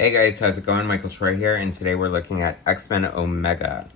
Hey guys, how's it going? Michael Troy here, and today we're looking at X-Men Omega.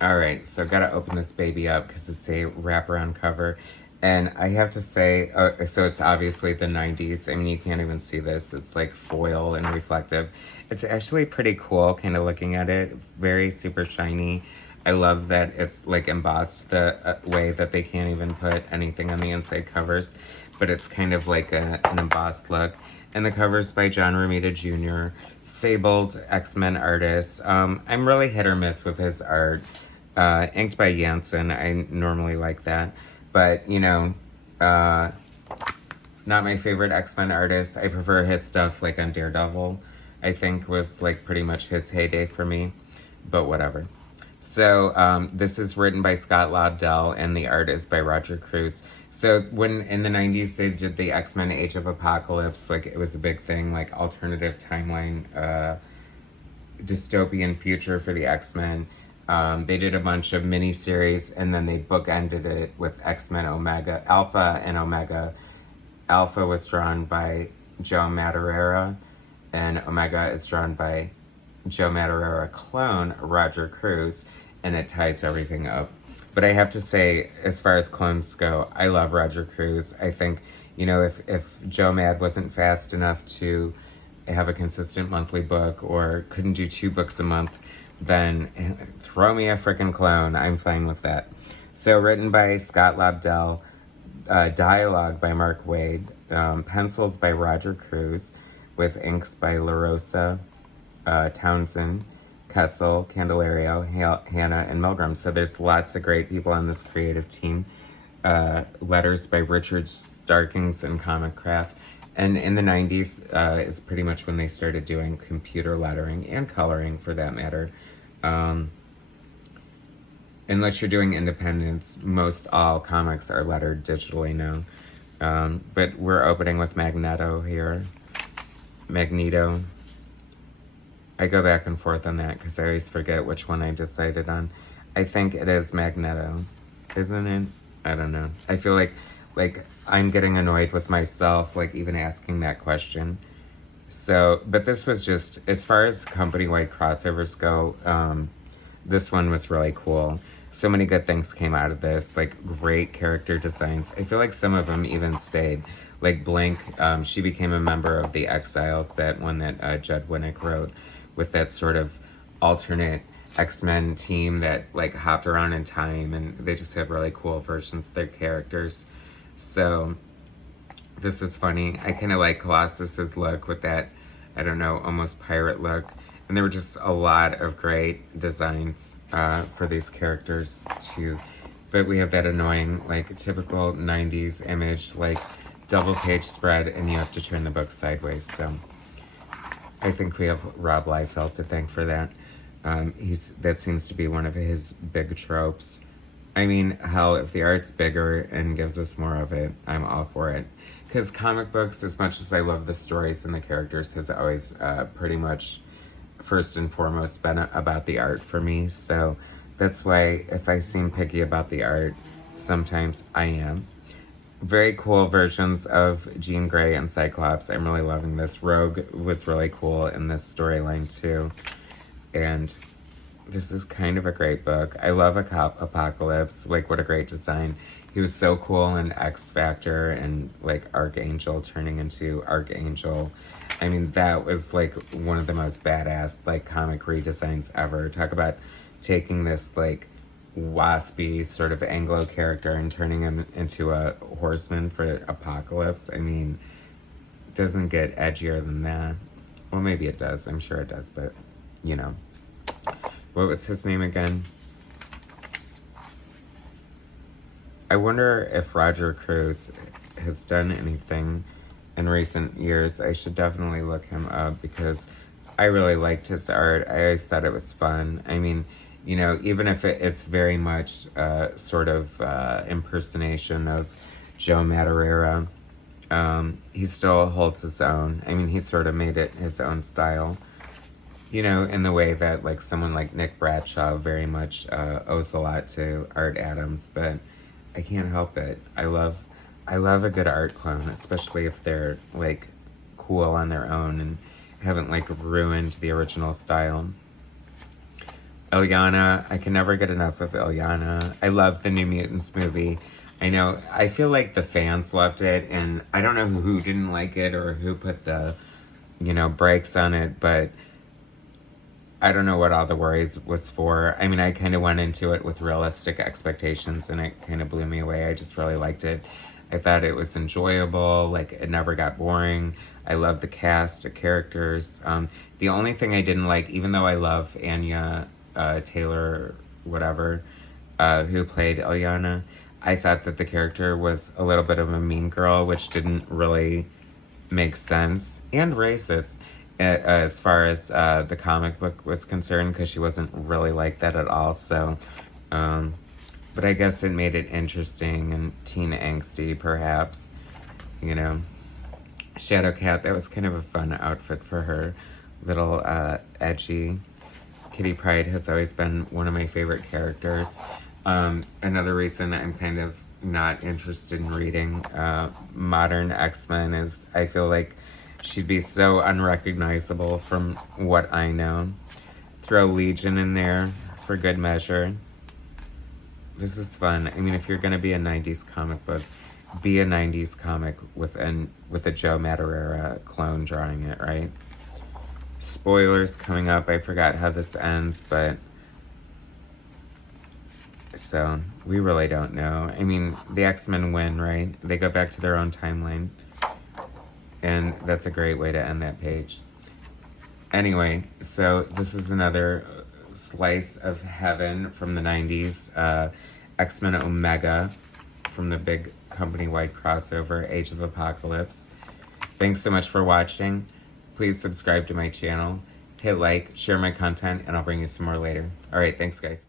Alright, so I gotta open this baby up because it's a wraparound cover. And I have to say, so it's obviously the 90s. I mean, you can't even see this. It's like foil and reflective. It's actually pretty cool, kind of looking at it. Very super shiny. I love that it's like embossed the way that they can't even put anything on the inside covers. But it's kind of like an embossed look. And the cover's by John Romita Jr., fabled X-Men artist. I'm really hit or miss with his art. Inked by Janssen. I normally like that. But, you know, not my favorite X-Men artist. I prefer his stuff like on Daredevil. I think was like pretty much his heyday for me. But whatever. So this is written by Scott Lobdell and the art is by Roger Cruz. So when in the 90s they did the X-Men Age of Apocalypse, like it was a big thing, like alternative timeline, dystopian future for the X-Men. They did a bunch of miniseries and then they bookended it with X-Men Omega, Alpha and Omega. Alpha was drawn by Joe Madureira and Omega is drawn by Joe Madureira clone Roger Cruz, and it ties everything up. But I have to say, as far as clones go, I love Roger Cruz. I think, you know, if Joe Mad wasn't fast enough to have a consistent monthly book or couldn't do 2 books a month, then throw me a frickin' clone. I'm fine with that. So written by Scott Lobdell, dialogue by Mark Waid, pencils by Roger Cruz, with inks by La Rosa, Townsend, Kessel, Candelario, Hannah, and Milgram. So there's lots of great people on this creative team. Letters by Richard Starkings and Comic Craft. And in the 90s is pretty much when they started doing computer lettering and coloring for that matter. Unless you're doing independents, most all comics are lettered digitally now. But we're opening with Magneto here. Magneto. I go back and forth on that because I always forget which one I decided on. I think it is Magneto, isn't it? I don't know. I feel like I'm getting annoyed with myself, like even asking that question. So, but this was just, as far as company-wide crossovers go, this one was really cool. So many good things came out of this, like great character designs. I feel like some of them even stayed. Like Blink, she became a member of the Exiles, that one that Judd Winnick wrote, with that sort of alternate X-Men team that like hopped around in time, and they just had really cool versions of their characters. So this is funny. I kind of like Colossus's look with that, I don't know, almost pirate look. And there were just a lot of great designs for these characters too. But we have that annoying, like typical 90s image, like double page spread, and you have to turn the book sideways. So I think we have Rob Liefeld to thank for that. That seems to be one of his big tropes. I mean, hell, if the art's bigger and gives us more of it, I'm all for it. Because comic books, as much as I love the stories and the characters, has always pretty much first and foremost been about the art for me. So that's why if I seem picky about the art, sometimes I am. Very cool versions of Jean Grey and Cyclops. I'm really loving this. Rogue was really cool in this storyline too. And this is kind of a great book. I love Apocalypse. Like, what a great design. He was so cool in X Factor and like Archangel turning into Archangel. I mean, that was like one of the most badass like comic redesigns ever. Talk about taking this like waspy sort of Anglo character and turning him into a horseman for Apocalypse. I mean, doesn't get edgier than that. Well, maybe it does. I'm sure it does, but you know. What was his name again? I wonder if Roger Cruz has done anything in recent years. I should definitely look him up because I really liked his art. I always thought it was fun. I mean, you know, even if it's very much sort of impersonation of Joe Madureira, he still holds his own. I mean, he sort of made it his own style. You know, in the way that like someone like Nick Bradshaw very much owes a lot to Art Adams, but I can't help it. I love a good art clone, especially if they're like cool on their own and haven't like ruined the original style. Ilyana, I can never get enough of Ilyana. I love the New Mutants movie. I know, I feel like the fans loved it, and I don't know who didn't like it or who put the, brakes on it, but I don't know what all the worries was for. I mean, I kind of went into it with realistic expectations, and it kind of blew me away. I just really liked it. I thought it was enjoyable, like, it never got boring. I loved the cast, the characters. The only thing I didn't like, even though I love Anya Taylor, whatever, who played Ilyana, I thought that the character was a little bit of a mean girl, which didn't really make sense, and racist as far as the comic book was concerned, because she wasn't really like that at all. So, but I guess it made it interesting and teen angsty, perhaps. Shadowcat, that was kind of a fun outfit for her, little edgy. Kitty Pryde has always been one of my favorite characters. Another reason I'm kind of not interested in reading modern X-Men is I feel like she'd be so unrecognizable from what I know. Throw Legion in there for good measure. This is fun. I mean, if you're going to be a 90s comic book, be a 90s comic with a Joe Madureira clone drawing it, right? Spoilers coming up. I forgot how this ends, but so we really don't know. I mean, the X-Men win, right? They go back to their own timeline, and that's a great way to end that page. Anyway, so this is another slice of heaven from the 90s. X-Men Omega from the big company-wide crossover, Age of Apocalypse. Thanks so much for watching. Please subscribe to my channel. Hit like, share my content, and I'll bring you some more later. All right, thanks, guys.